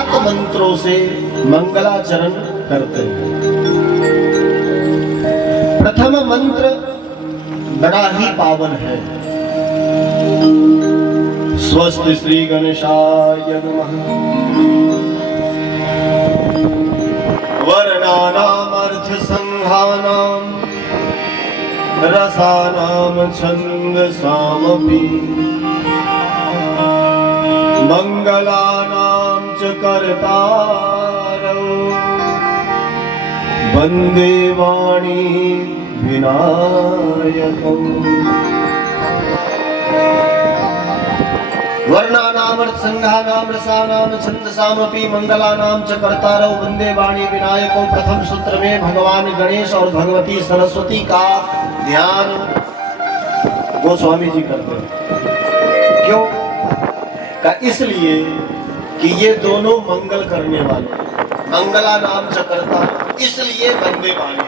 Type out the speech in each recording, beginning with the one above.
7 मंत्रों से मंगलाचरण करते हैं। प्रथम मंत्र बड़ा ही पावन है। स्वस्ति श्री गणेशाय नमः। वर्णानाम अर्थ संघानाम रसानाम छंदसामपि मंगलानाम च कर्तारौ वंदे वाणी विनायकम्। वर्णानाम अर्थ संघानाम रसानाम छंदसामपि मंगलानाम च कर्तारौ वंदे वाणी विनायकौ। प्रथम सूत्र में भगवान गणेश और भगवती सरस्वती का ध्यान गोस्वामी जी करते हैं। क्यों? का इसलिए कि ये दोनों मंगल करने वाले, मंगला नाम च कर्ता, इसलिए वंदे वाणी।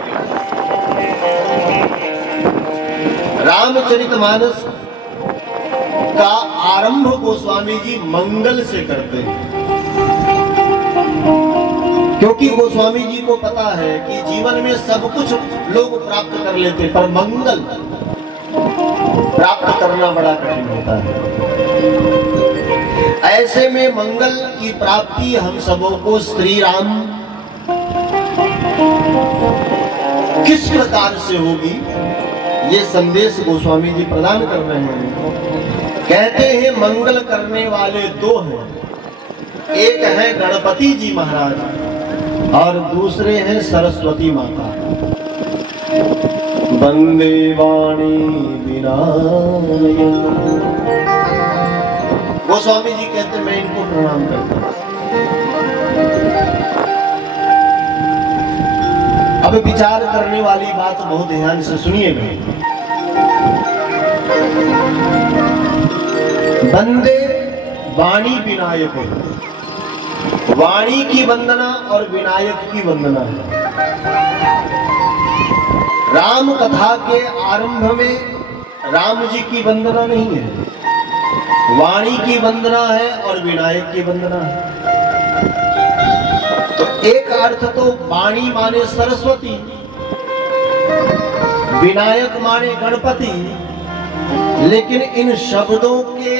रामचरितमानस का आरंभ गोस्वामी जी मंगल से करते हैं, क्योंकि गोस्वामी जी को पता है कि जीवन में सब कुछ लोग प्राप्त कर लेते, पर मंगल प्राप्त करना बड़ा कठिन होता है। ऐसे में मंगल की प्राप्ति हम सबों को श्री राम किस प्रकार से होगी, ये संदेश गोस्वामी जी प्रदान कर रहे हैं। कहते हैं मंगल करने वाले 2 हैं, एक है गणपति जी महाराज और दूसरे हैं सरस्वती माता। वंदे वाणी विनायकम्। गोस्वामी जी कहते मैं इनको प्रणाम करता हूं। अब विचार करने वाली बात बहुत ध्यान से सुनिएगा। वंदे वाणी विनायक, वाणी की वंदना और विनायक की वंदना है। राम कथा के आरंभ में राम जी की वंदना नहीं है, वाणी की वंदना है और विनायक की वंदना है। तो एक अर्थ तो वाणी माने सरस्वती, विनायक माने गणपति, लेकिन इन शब्दों के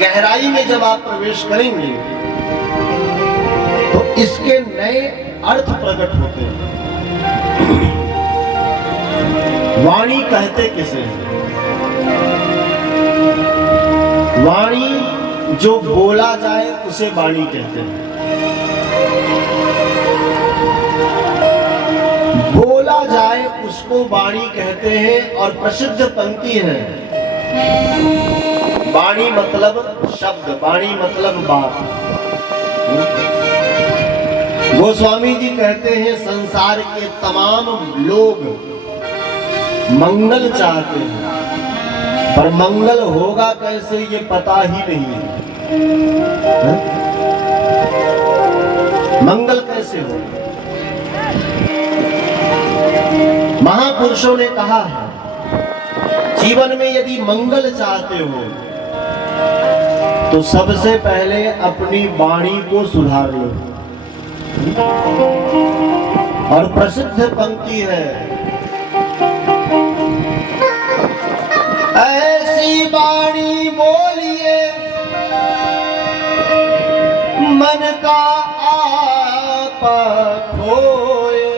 गहराई में जब आप प्रवेश करेंगे तो इसके नए अर्थ प्रकट होते हैं। वाणी कहते किसे? वाणी जो बोला जाए उसे वाणी कहते हैं। बोला जाए उसको वाणी कहते हैं। और प्रसिद्ध पंक्ति है, वाणी मतलब शब्द, वाणी मतलब बात। गोस्वामी जी कहते हैं संसार के तमाम लोग मंगल चाहते हैं, पर मंगल होगा कैसे ये पता ही नहीं है। मंगल कैसे होगा? महापुरुषों ने कहा है जीवन में यदि मंगल चाहते हो तो सबसे पहले अपनी वाणी को सुधार लो। और प्रसिद्ध पंक्ति है, ऐसी वाणी बोलिए मन का आप खोए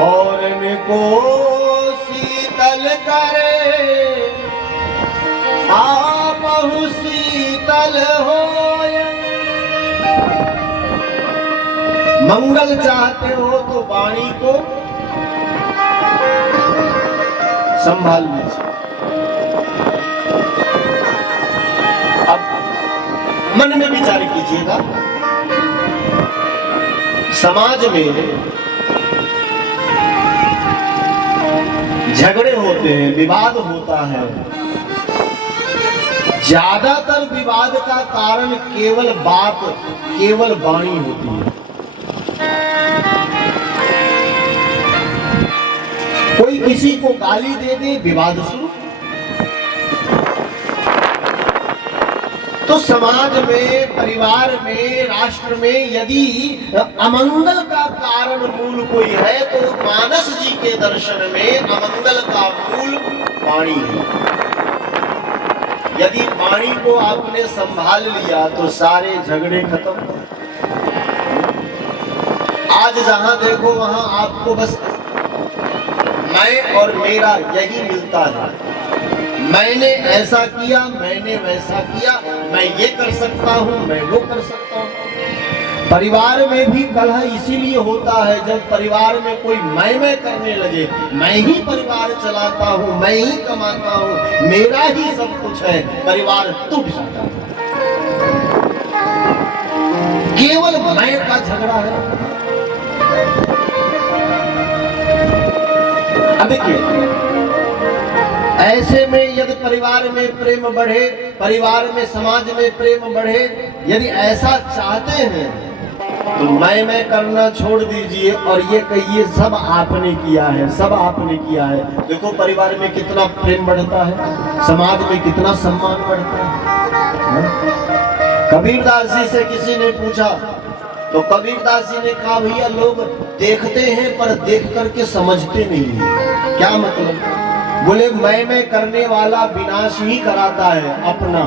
और इनको शीतल करे आप शीतल होए। मंगल चाहते हो तो वाणी को संभाल लीजिए। अब मन में विचार कीजिएगा, समाज में झगड़े होते हैं, विवाद होता है। ज्यादातर विवाद का कारण केवल बात, केवल वाणी होती है। कोई किसी को गाली दे दे, विवाद शुरू। तो तो समाज में, परिवार में, राष्ट्र में यदि अमंगल का कारण मूल कोई है तो मानस जी के दर्शन में अमंगल का मूल वाणी है। यदि वाणी को आपने संभाल लिया तो सारे झगड़े खत्म। आज जहां देखो वहां आपको बस मैं और मेरा यही मिलता है। मैंने ऐसा किया, मैंने वैसा किया, मैं ये कर सकता हूं, मैं वो कर सकता हूं। परिवार में भी कलह इसीलिए होता है जब परिवार में कोई मैं करने लगे। मैं ही परिवार चलाता हूं, मैं ही कमाता हूं, मेरा ही सब कुछ है, परिवार टूट जाता है। केवल मैं का झगड़ा है। अब देखिए, ऐसे में यदि परिवार में प्रेम बढ़े, परिवार में, समाज में प्रेम बढ़े, यदि ऐसा चाहते हैं तो मैं करना छोड़ दीजिए और ये कहिए सब आपने किया है, सब आपने किया है। देखो परिवार में कितना प्रेम बढ़ता है, समाज में कितना सम्मान बढ़ता है। कबीरदास जी से किसी ने पूछा तो कबीरदास जी ने कहा, भैया लोग देखते हैं पर देख करके समझते नहीं है। क्या मतलब? बोले मैं करने वाला विनाश ही कराता है अपना।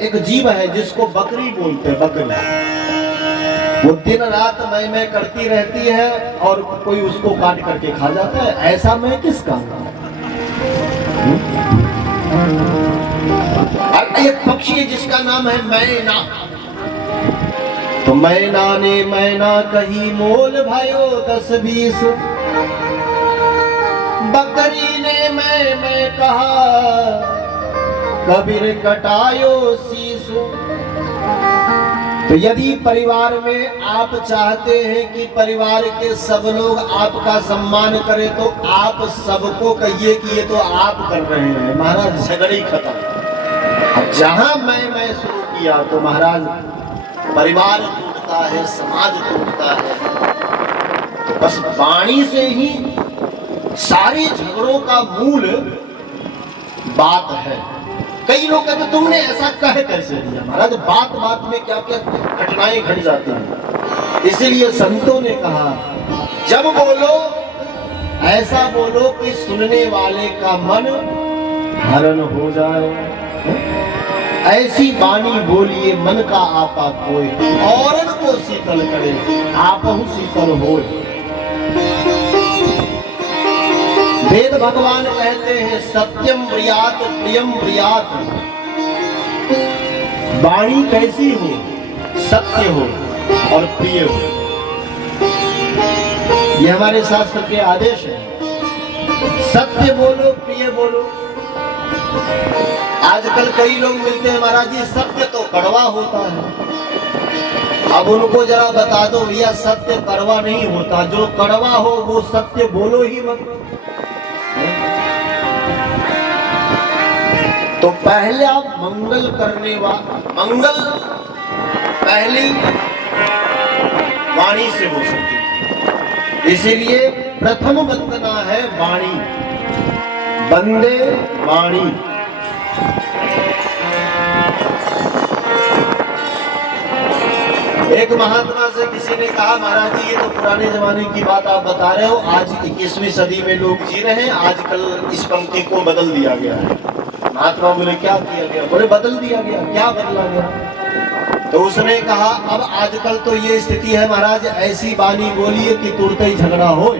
एक जीव है जिसको बकरी बोलते हैं, बकरी। वो दिन रात मैं करती रहती है और कोई उसको काट करके खा जाता है। ऐसा मैं किस काम का? एक पक्षी है जिसका नाम है मैना। तो मैना ने मैना कही मोल भयो 10-20, बकरी ने मैं कहा कबीर कटायो शीशु। तो यदि परिवार में आप चाहते हैं कि परिवार के सब लोग आपका सम्मान करें तो आप सबको कहिए कि ये तो आप कर रहे हैं। महाराज झगड़े खत्म। अब जहां मैं शुरू किया तो महाराज परिवार टूटता है, समाज टूटता है। तो बस वाणी से ही सारे झगड़ों का मूल बात है। कई लोग कहते तुमने ऐसा कह कैसे दिया? महाराज बात बात में क्या क्या घटनाएं घट जाती हैं। इसीलिए संतों ने कहा जब बोलो ऐसा बोलो कि सुनने वाले का मन हरण हो जाए। ऐसी वाणी बोलिए मन का आपा कोई, औरन को शीतल करे आपहु शीतल होए। वेद भगवान कहते हैं सत्यम ब्रियात प्रियम ब्रियात। वाणी कैसी हो? सत्य हो और प्रिय हो। ये हमारे शास्त्र के आदेश है। सत्य बोलो, प्रिय बोलो। आजकल कई लोग मिलते हैं, महाराज जी सत्य तो कड़वा होता है। अब उनको जरा बता दो भैया सत्य कड़वा नहीं होता, जो कड़वा हो वो सत्य बोलो ही मत। तो पहले आप मंगल करने मंगल पहली वाणी से हो सकती। इसीलिए प्रथम वंदना है वाणी। वंदे वाणी। एक महात्मा से किसी ने कहा महाराज जी ये तो पुराने जमाने की बात आप बता रहे हो, आज 21वीं सदी में लोग जी रहे हैं, आजकल इस पंक्ति को बदल दिया गया है। महात्मा बोले क्या किया गया? बोले बदल दिया गया। क्या बदला गया? तो उसने कहा अब आजकल तो ये स्थिति है महाराज, ऐसी वाणी बोलिए कि तुरंत ही झगड़ा हो।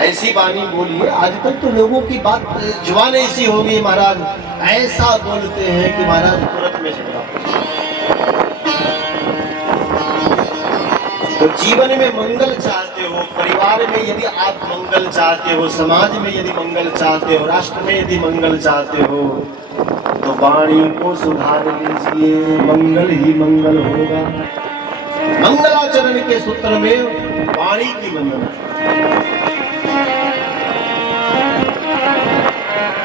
ऐसी वाणी बोलिए। आजकल तो लोगों की बात जुबान ऐसी हो गई महाराज, ऐसा बोलते हैं कि महाराज तुरंत में झगड़ा। तो जीवन में मंगल चाहते हो, परिवार में यदि आप मंगल चाहते हो, समाज में यदि मंगल चाहते हो, राष्ट्र में यदि मंगल चाहते हो तो वाणी को सुधार लीजिए, मंगल ही मंगल होगा। मंगलाचरण के सूत्र में वाणी की वंदना।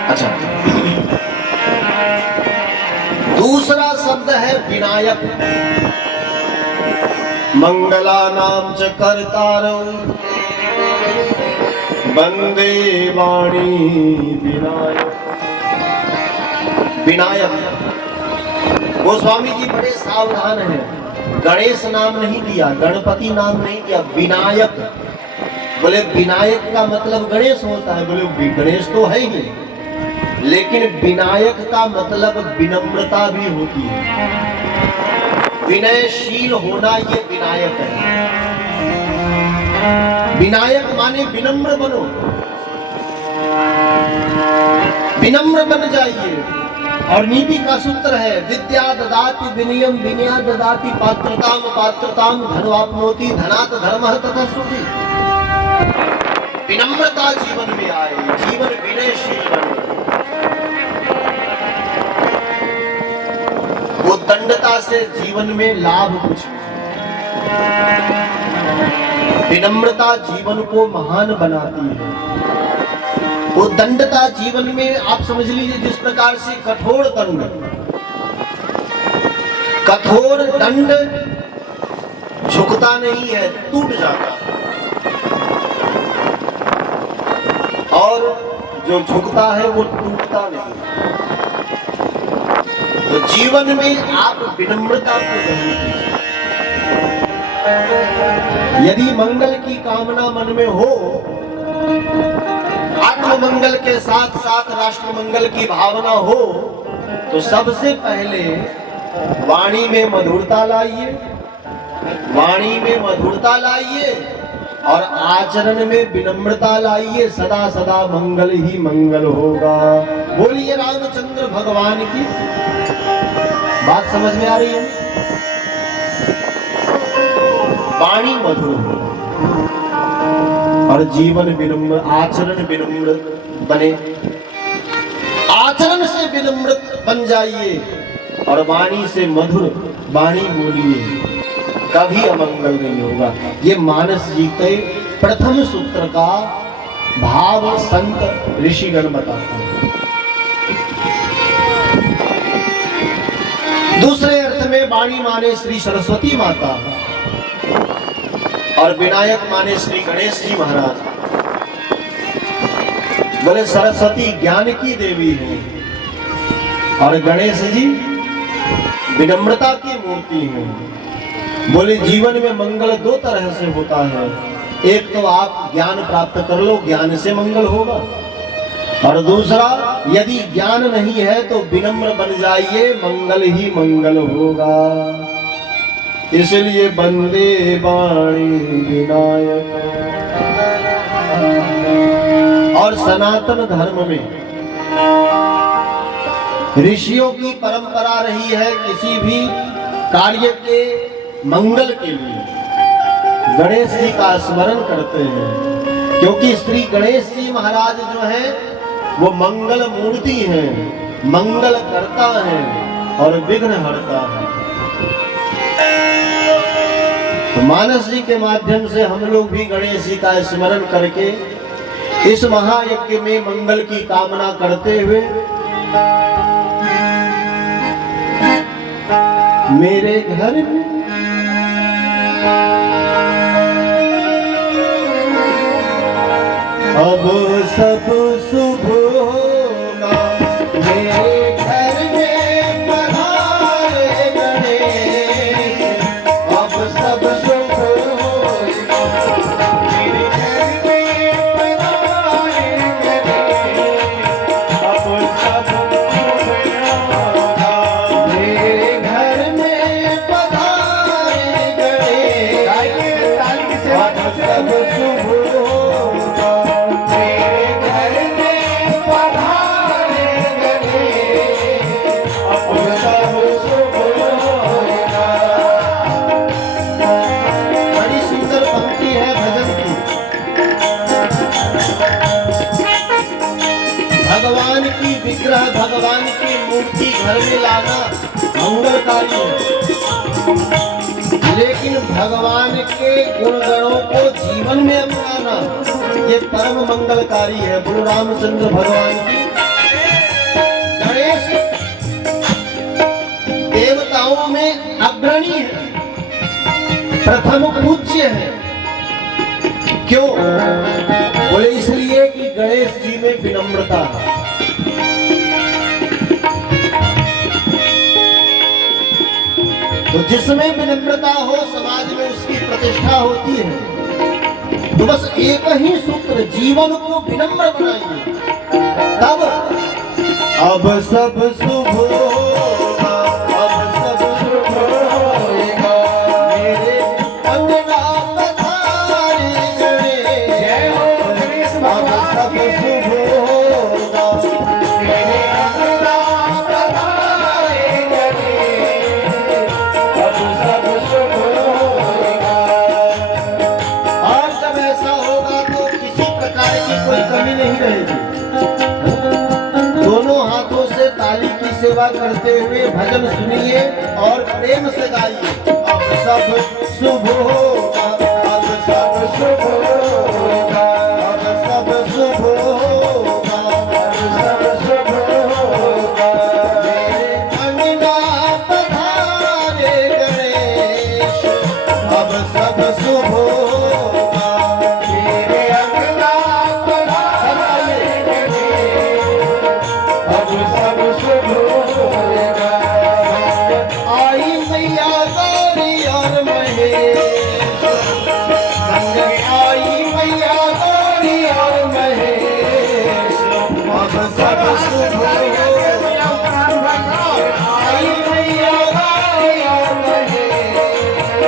अच्छा, दूसरा शब्द है विनायक। मंगलानां च कर्तारौ वंदे वाणी विनायक। विनायक। गोस्वामी जी बड़े सावधान हैं, गणेश नाम नहीं दिया, गणपति नाम नहीं दिया, विनायक। बोले विनायक का मतलब गणेश होता है, बोले गणेश तो है ही, लेकिन विनायक का मतलब विनम्रता भी होती है, विनयशील होना, ये विनायक है। विनायक माने विनम्र बनो, विनम्र बन जाइए। और नीति का सूत्र है, विद्या ददाति विनयम विनया ददाति पात्रताम पात्रताम धनवाप्नोति धनात् धर्मः तथा सुखी। विनम्रता जीवन में आए, जीवन विनयशील बने। वो दंडता से जीवन में लाभ कुछ नहीं। विनम्रता जीवन को महान बनाती है। वो दंडता जीवन में आप समझ लीजिए, जिस प्रकार से कठोर दंड, कठोर दंड झुकता नहीं है, टूट जाता है, और जो झुकता है वो टूटता नहीं। तो जीवन में आप विनम्रता को ग्रहण कीजिए। यदि मंगल की कामना मन में हो, आत्म मंगल के साथ साथ राष्ट्र मंगल की भावना हो, तो सबसे पहले वाणी में मधुरता लाइए, वाणी में मधुरता लाइए और आचरण में विनम्रता लाइए। सदा सदा मंगल ही मंगल होगा। बोलिए रामचंद्र भगवान की। बात समझ में आ रही है? वाणी मधुर हो और जीवन विनम्र, आचरण विनम्र बने। आचरण से विनम्र बन जाइए और वाणी से मधुर वाणी बोलिए, कभी अमंगल नहीं होगा। ये मानस जी के प्रथम सूत्र का भाव संत ऋषिगण बताते हैं। दूसरे अर्थ में वाणी माने श्री सरस्वती माता और विनायक माने श्री गणेश जी महाराज। बोले सरस्वती ज्ञान की देवी है और गणेश जी विनम्रता की मूर्ति है। बोले जीवन में मंगल दो तरह से होता है, एक तो आप ज्ञान प्राप्त कर लो, ज्ञान से मंगल होगा, और दूसरा यदि ज्ञान नहीं है तो विनम्र बन जाइए, मंगल ही मंगल होगा। इसलिए बंदे वाणी विनायक। और सनातन धर्म में ऋषियों की परंपरा रही है, किसी भी कार्य के मंगल के लिए गणेश जी का स्मरण करते हैं, क्योंकि श्री गणेश जी महाराज जो है वो मंगल मूर्ति है, मंगल करता है और विघ्न हरता है। तो मानस जी के माध्यम से हम लोग भी गणेश जी का स्मरण करके इस महायज्ञ में मंगल की कामना करते हुए मेरे घर में अब सब शुभ होगा, मेरे घर में पधारे गणेश, अब सब शुभ होगा, मेरे घर में पधारे गणेश, अब सब शुभ होगा, मेरे घर में पधारे गणेश, अब सब शुभ होगा। भगवान की विग्रह, भगवान की मूर्ति घर में लाना मंगलकारी है, लेकिन भगवान के गुणगणों को जीवन में अपनाना ये परम मंगलकारी है। बोलो रामचंद्र भगवान की। गणेश देवताओं में अग्रणी है, प्रथम पूज्य है। क्यों? बोले इसलिए कि गणेश जी में विनम्रता है। तो जिसमें विनम्रता हो समाज में उसकी प्रतिष्ठा होती है। तो बस एक ही सूत्र, जीवन को विनम्र बनाइए, तब अब सब शुभ होगा, अब सब शुभ होगा। मेरे अंगना पधारे गणेश, जय हो गणेश भगवान, अब सब शुभ होगा। मेरे अंगना पधारे गणेश, अब सब शुभ होगा। और जब ऐसा होगा तो किसी प्रकार की कोई कमी नहीं रहेगी। दोनों हाथों से ताली की सेवा करते हुए भजन सुनिए और प्रेम से गाइए। अब सब शुभ होगा, अब सब शुभ होगा, अब सब शुभ होगा, अब सब शुभ होगा। मेरे अंगना पधारे गणेश, अब सब शुभ होगा। मेरे अंगना पधारे गणेश, अब सब शुभ होगा। आई मैया गौरी और महेश, संग आई मैया गौरी और महेश, अब सब शुभ होगा। आई मैया गौरी और महेश,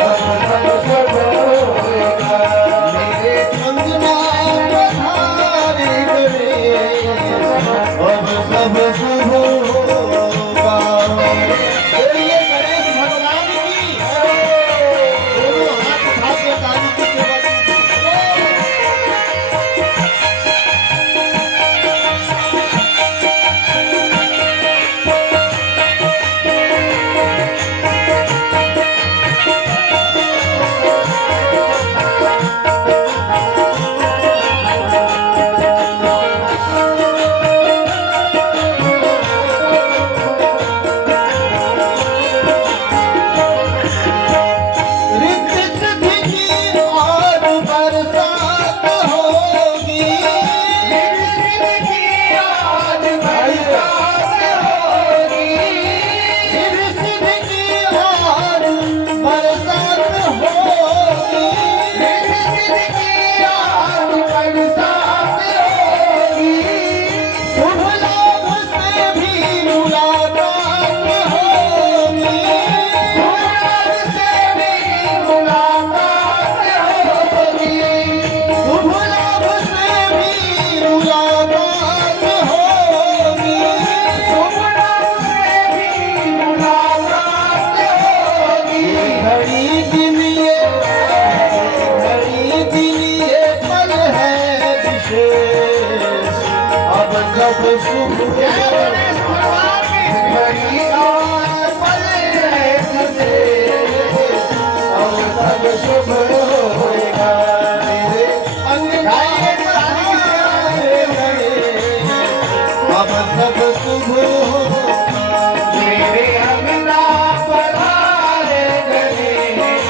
अब सब शुभ होगा। मेरे अंगना पधारे गणेश, अब सब शुभ होगा। बोलिए गणेश भगवान की, दोनों हाथ उठा के ताली की सेवा कीजिए। रिद्धि सिद्धि की और बरसात होगी, रिद्धि सिद्धि की और बरसात होगी, रिद्धि सिद्धि की और बरसात होगी, रिद्धि सिद्धि की और बरसात होगी। शुभ लाभ से भी मुलाकात होगी, शुभ लाभ से भी मुलाकात होगी, शुभ लाभ से भी मुलाकात होगी, शुभ लाभ से भी मुलाकात होगी। घड़ी दिन ये पल है विशेष, अब सब शुभ होगा। घड़ी और पल है विशेष, अब सब शुभ होगा। मेरे अंगना पधारे गणेश, अब सब शुभ होगा। मेरे अंगना पधारे गणेश,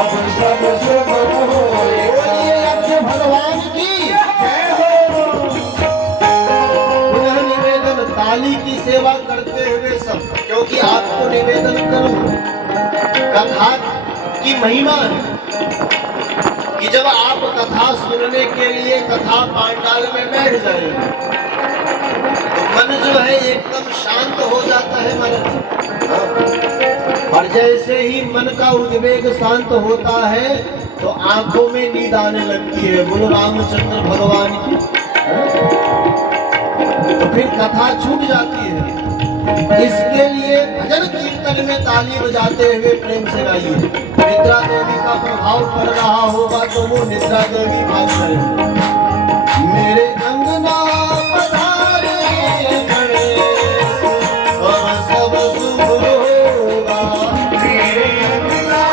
अब सब शुभ होगा। बोलिए अपने भगवान की जय हो। पुनः निवेदन, ताली की सेवा करते हुए सब, क्योंकि आपको निवेदन करूं, कथा की महिमा है कि जब आप कथा सुनने के लिए कथा पांडाल में बैठ जाएंगे तो मन जो है एकदम शांत हो जाता है मन। और जैसे ही मन का उद्वेग शांत होता है तो आंखों में नींद आने लगती है। बोलो रामचंद्र भगवान की। तो फिर कथा छूट जाती है। इसके लिए भजन कीर्तन में ताली बजाते हुए प्रेम से गाइए। निद्रा देवी का प्रभाव पड़ रहा होगा तो वो निद्रा देवी भाग करें। मेरे अंगना पधारे गणेश, अब सब शुभ होगा। मेरे अंगना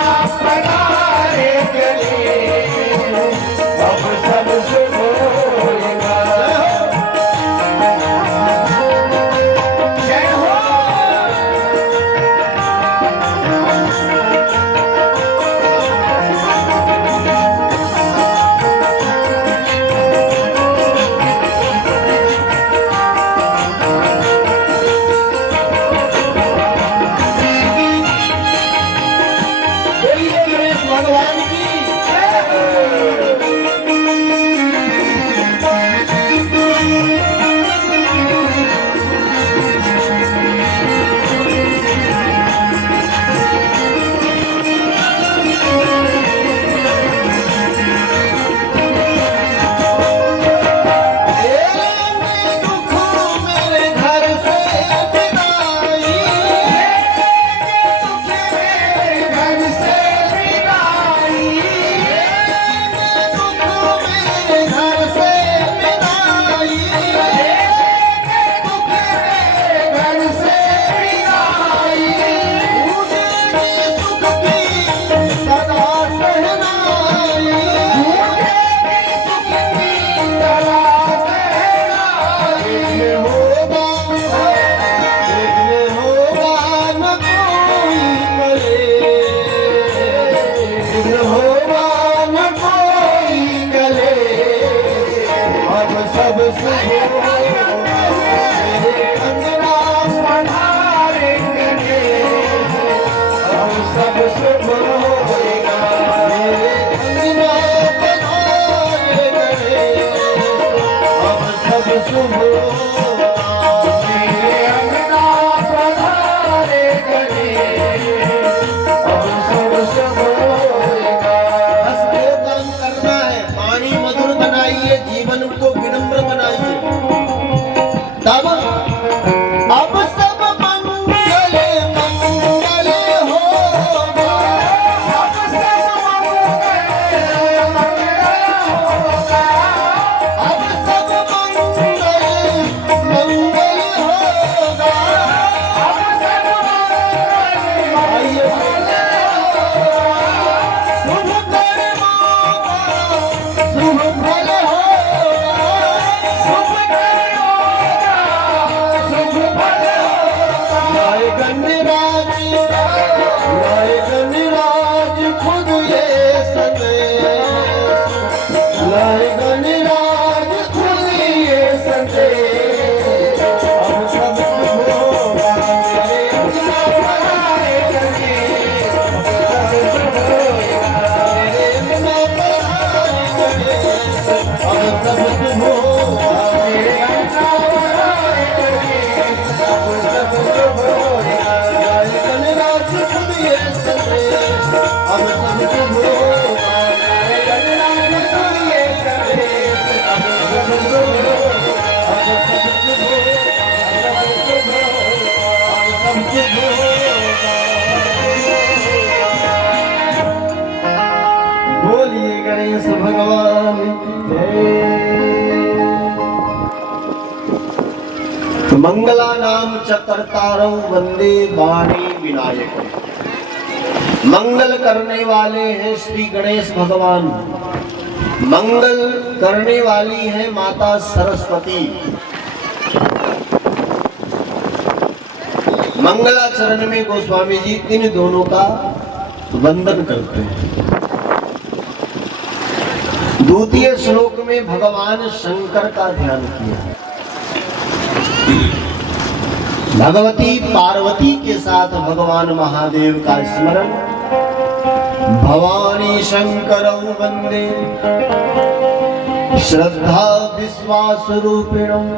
पधारे गणेश, अब सब शुभ होगा। जय हो। अब सब मंगल मंगल होगा, अब सब मंगल होगा, अब सब मंगल मंगल होगा, अब सब शुभ कर्मों का शुभ फल होगा, शुभ कर्मों का शुभ फल होगा। जय गणराज, जय गणराज खुद ये संदेश, जय गणराज खुद ये संदेश। अब सब शुभ होगा मेरे अपना बनाए गणेश, सब शुभ होगा मेरे अपना बनाए गणेश, अब सब शुभ होगा मेरे अपना बनाए गणेश, अब सब शुभ होगा। जय गणराज खुद ये संदेश, अब सब शुभ होगा मेरे गणराज खुद ये संदेश, अब सब शुभ होगा, अब सब शुभ होगा, अब सब शुभ होगा, अब सब शुभ होगा। बोलिए गणेश भगवान जय। मंगला नाम च कर्तारौ वंदे वाणी विनायक। मंगल करने वाले हैं श्री गणेश भगवान, मंगल करने वाली है माता सरस्वती। मंगलाचरण में गोस्वामी जी इन दोनों का वंदन करते हैं। द्वितीय श्लोक में भगवान शंकर का ध्यान किया, भगवती पार्वती के साथ भगवान महादेव का स्मरण। भवानी शंकरौ वंदे श्रद्धा विश्वास रूपिणम्।